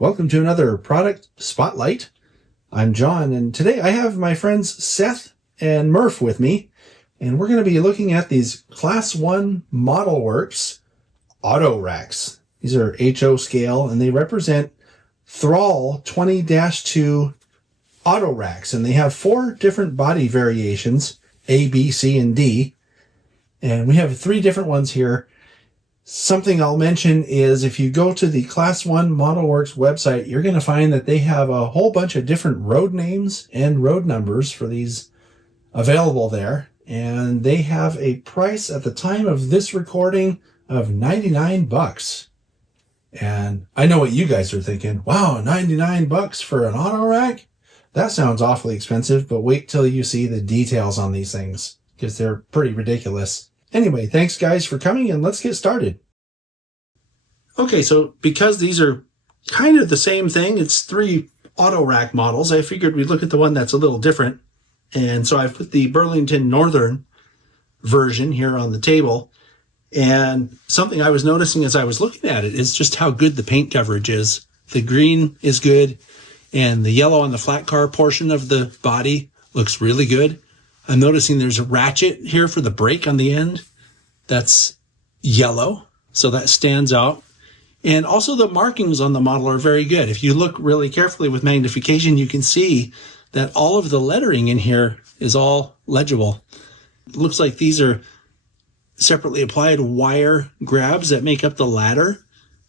Welcome to another product spotlight. I'm John, and today I have my friends Seth and Murph with me, and we're going to be looking at these Class 1 Model Works Autoracks. These are HO scale, and they represent Thrall 20-2 Autoracks, and they have 4 different body variations, A, B, C, and D, and we have 3 different ones here. Something I'll mention is if you go to the Class 1 Model Works website, you're going to find that they have a whole bunch of different road names and road numbers for these available there. And they have a price at the time of this recording of $99. And I know what you guys are thinking. Wow, $99 for an auto rack? That sounds awfully expensive, but wait till you see the details on these things because they're pretty ridiculous. Anyway, thanks guys for coming, and let's get started. Okay, so because these are kind of the same thing, it's 3 auto rack models, I figured we'd look at the one that's a little different. And so I've put the Burlington Northern version here on the table. And something I was noticing as I was looking at it is just how good the paint coverage is. The green is good, and the yellow on the flat car portion of the body looks really good. I'm noticing there's a ratchet here for the brake on the end. That's yellow, so that stands out. And also the markings on the model are very good. If you look really carefully with magnification, you can see that all of the lettering in here is all legible. It looks like these are separately applied wire grabs that make up the ladder.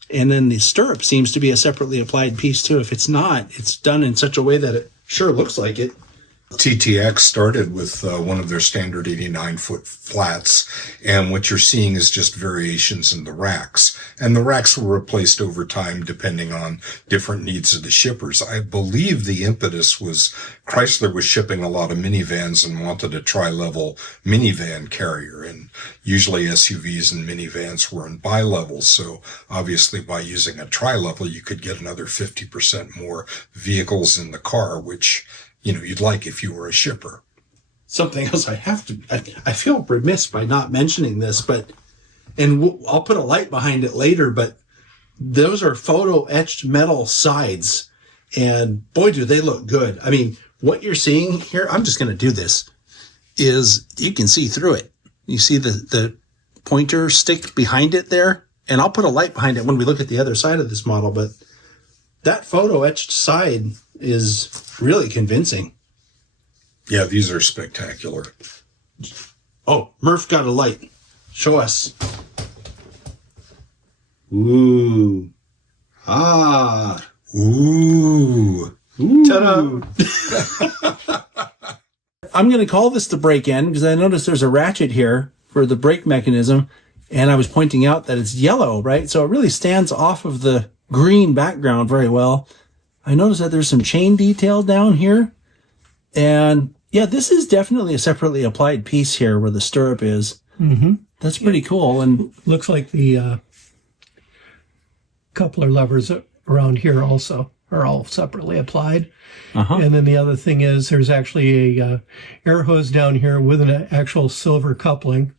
And then the stirrup seems to be a separately applied piece too. If it's not, it's done in such a way that it sure looks like it. TTX started with one of their standard 89-foot flats, and what you're seeing is just variations in the racks. And the racks were replaced over time depending on different needs of the shippers. I believe the impetus was Chrysler was shipping a lot of minivans and wanted a tri-level minivan carrier, and usually SUVs and minivans were in bi-levels, so obviously by using a tri-level you could get another 50% more vehicles in the car, which you'd like if you were a shipper. Something else I feel remiss by not mentioning this, and I'll put a light behind it later, but those are photo etched metal sides, and boy, do they look good. I mean, what you're seeing here, I'm just going to do this, is you can see through it. You see the pointer stick behind it there, and I'll put a light behind it when we look at the other side of this model, but that photo etched side is really convincing. Yeah, these are spectacular. Oh, Murph got a light. Show us. Ooh. Ah. Ooh. Ta-da. I'm going to call this the brake end because I noticed there's a ratchet here for the brake mechanism, and I was pointing out that it's yellow, right? So it really stands off of the green background very well. I noticed that there's some chain detail down here. And yeah, this is definitely a separately applied piece here where the stirrup is. Mm-hmm. That's pretty cool. And looks like the coupler levers around here also are all separately applied. And then the other thing is there's actually a air hose down here with an actual silver coupling.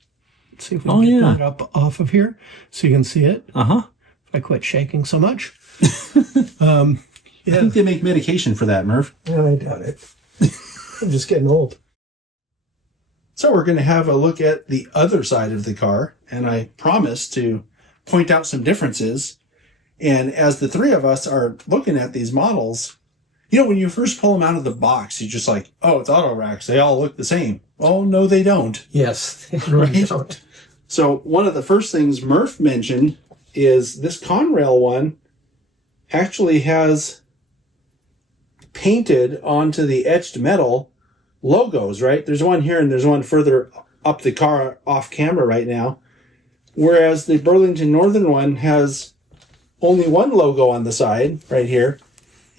Let's see if we can get that up off of here so you can see it. If I quit shaking so much. I think they make medication for that, Murph. I doubt it. I'm just getting old. So we're going to have a look at the other side of the car, and I promise to point out some differences. And as the 3 of us are looking at these models, when you first pull them out of the box, you're just like, oh, it's auto racks. They all look the same. Oh, no, they don't. Yes, they really don't. So one of the first things Murph mentioned is this Conrail one actually has painted onto the etched metal logos, right? There's one here and there's one further up the car off camera right now. Whereas the Burlington Northern one has only one logo on the side right here.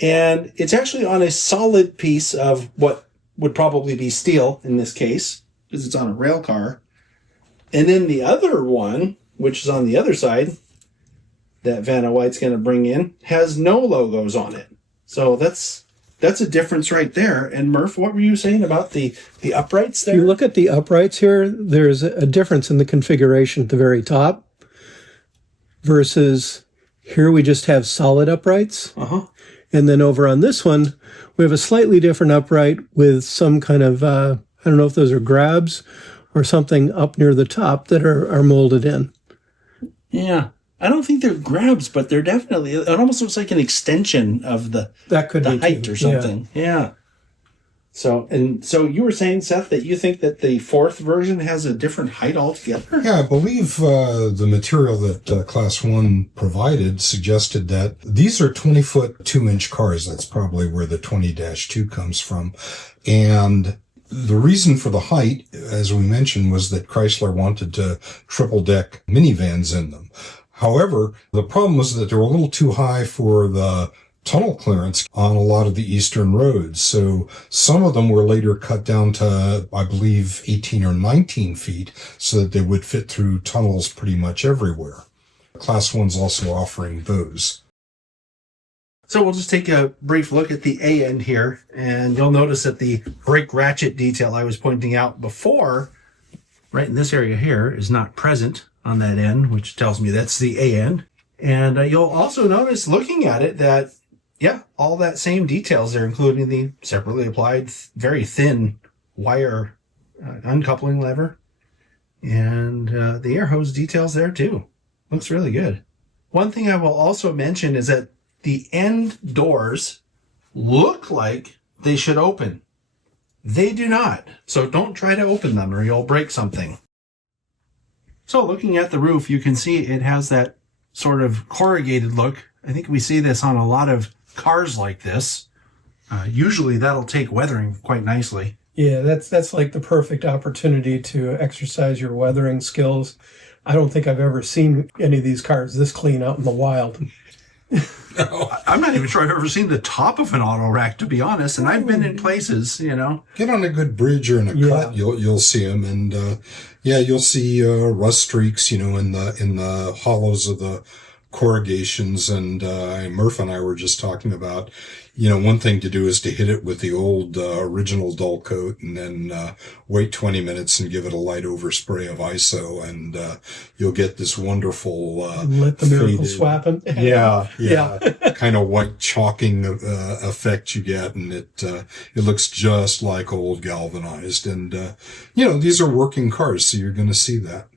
And it's actually on a solid piece of what would probably be steel in this case, because it's on a rail car. And then the other one, which is on the other side, that Vanna White's going to bring in, has no logos on it. So that's a difference right there. And Murph, what were you saying about the uprights there? If you look at the uprights here, there's a difference in the configuration at the very top versus Here we just have solid uprights. Uh-huh. And then over on this one, we have a slightly different upright with some kind of, I don't know if those are grabs or something up near the top that are molded in. Yeah. I don't think they're grabs, but they're definitely, it almost looks like an extension of the height or something. Yeah. So you were saying, Seth, that you think that the fourth version has a different height altogether? Yeah, I believe the material that Class 1 provided suggested that these are 20-foot, 2-inch cars. That's probably where the 20-2 comes from. And the reason for the height, as we mentioned, was that Chrysler wanted to triple-deck minivans in them. However, the problem was that they were a little too high for the tunnel clearance on a lot of the eastern roads. So some of them were later cut down to, I believe, 18 or 19 feet so that they would fit through tunnels pretty much everywhere. Class 1's also offering those. So we'll just take a brief look at the A end here, and you'll notice that the brake ratchet detail I was pointing out before, right in this area here, is not present on that end, which tells me that's the A end. And you'll also notice, looking at it, that, yeah, all that same details there, including the separately applied, very thin wire uncoupling lever. And the air hose details there, too. Looks really good. One thing I will also mention is that the end doors look like they should open. They do not. So don't try to open them or you'll break something. So looking at the roof, you can see it has that sort of corrugated look. I think we see this on a lot of cars like this. Usually that'll take weathering quite nicely. Yeah, that's like the perfect opportunity to exercise your weathering skills. I don't think I've ever seen any of these cars this clean out in the wild. I'm not even sure I've ever seen the top of an Autorack, to be honest, and I've been in places, Get on a good bridge or in a cut, you'll see them, and you'll see rust streaks, in the hollows of the corrugations. And Murph and I were just talking about, one thing to do is to hit it with the old original dull coat, and then wait 20 minutes and give it a light overspray of ISO, and you'll get this wonderful let the miracle swapping. Yeah. Kind of white chalking effect you get, and it looks just like old galvanized. And these are working cars, so you're going to see that.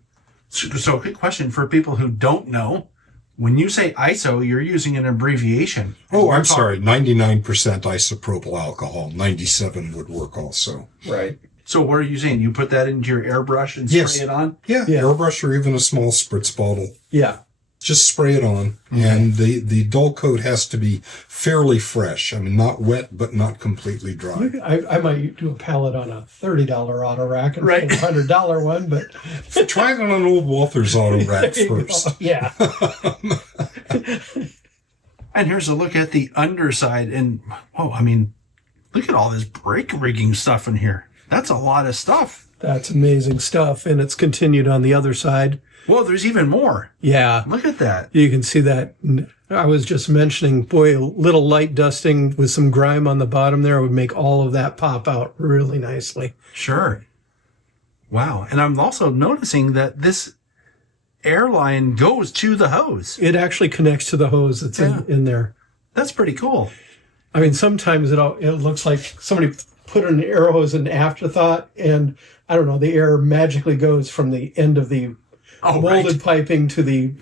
So a quick question for people who don't know. When you say ISO, you're using an abbreviation. Oh, I'm sorry. 99% isopropyl alcohol. 97 would work also. Right. So what are you saying? You put that into your airbrush and spray it on? Yeah, airbrush or even a small spritz bottle. Yeah. Just spray it on. Okay. And the dull coat has to be fairly fresh. I mean, not wet, but not completely dry. I might do a pallet on a $30 Autorack and a $100 one, but... Try it on an old Walther's Autorack first. Yeah. And here's a look at the underside. And, look at all this brake rigging stuff in here. That's a lot of stuff. That's amazing stuff. And it's continued on the other side. Well, there's even more. Yeah. Look at that. You can see that. I was just mentioning, boy, a little light dusting with some grime on the bottom there would make all of that pop out really nicely. Sure. Wow. And I'm also noticing that this air line goes to the hose. It actually connects to the hose that's in there. That's pretty cool. I mean, sometimes it looks like somebody put an air hose in afterthought, and I don't know, the air magically goes from the end of the molded piping to the,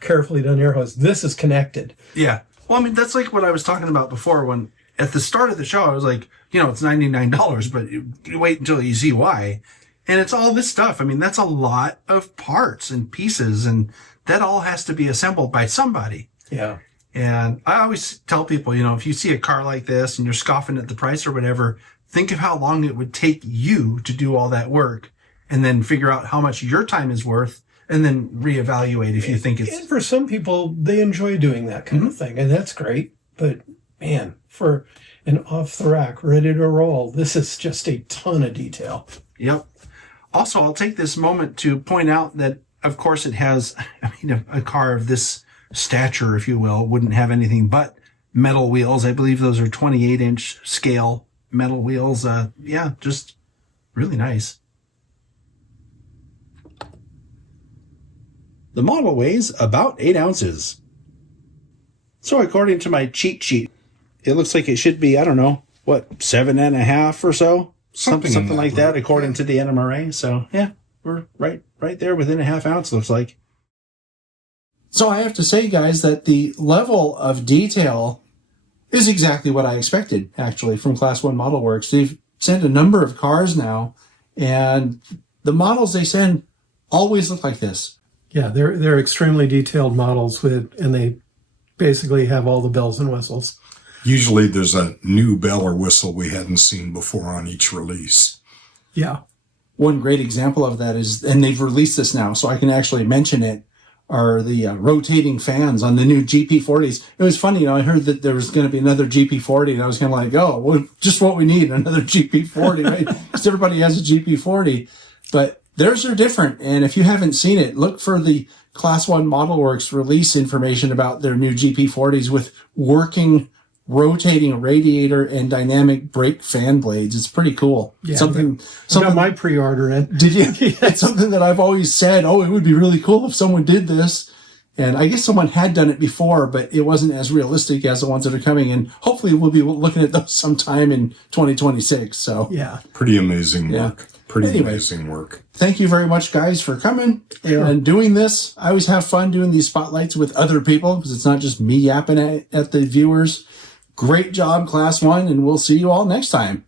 carefully done air hose. This is connected. Yeah. Well, that's like what I was talking about before when at the start of the show, I was like, it's $99, but you wait until you see why. And it's all this stuff. That's a lot of parts and pieces, and that all has to be assembled by somebody. Yeah. And I always tell people, if you see a car like this and you're scoffing at the price or whatever, think of how long it would take you to do all that work and then figure out how much your time is worth and then reevaluate if you think it's... And for some people, they enjoy doing that kind of thing, and that's great. But, man, for an off-the-rack, ready to roll, this is just a ton of detail. Yep. Also, I'll take this moment to point out that, of course, it has... a car of this stature, if you will, wouldn't have anything but metal wheels. I believe those are 28-inch scale metal wheels. Just really nice. The model weighs about 8 ounces. So according to my cheat sheet, it looks like it should be, I don't know, what, 7.5 or so? Something like that, according to the NMRA. So yeah, we're right there within a half ounce, looks like. So I have to say, guys, that the level of detail is exactly what I expected, actually, from Class 1 Model Works. They've sent a number of cars now, and the models they send always look like this. Yeah, they're extremely detailed models and they basically have all the bells and whistles. Usually there's a new bell or whistle we hadn't seen before on each release. Yeah. One great example of that is, and they've released this now, so I can actually mention it, are the rotating fans on the new GP40s. It was funny, I heard that there was going to be another GP40, and I was kind of like, oh, well, just what we need, another GP40, right? Because everybody has a GP40. But theirs are different, and if you haven't seen it, look for the Class 1 Model Works release information about their new GP40s with working rotating radiator and dynamic brake fan blades. It's pretty cool. Yeah, something got my pre-order in. Did you? Yes. It's something that I've always said, it would be really cool if someone did this. And I guess someone had done it before, but it wasn't as realistic as the ones that are coming. And hopefully we'll be looking at those sometime in 2026. So yeah, pretty amazing work. Anyway, Amazing work. Thank you very much, guys, for coming and doing this. I always have fun doing these spotlights with other people because it's not just me yapping at the viewers. Great job, Class 1, and we'll see you all next time.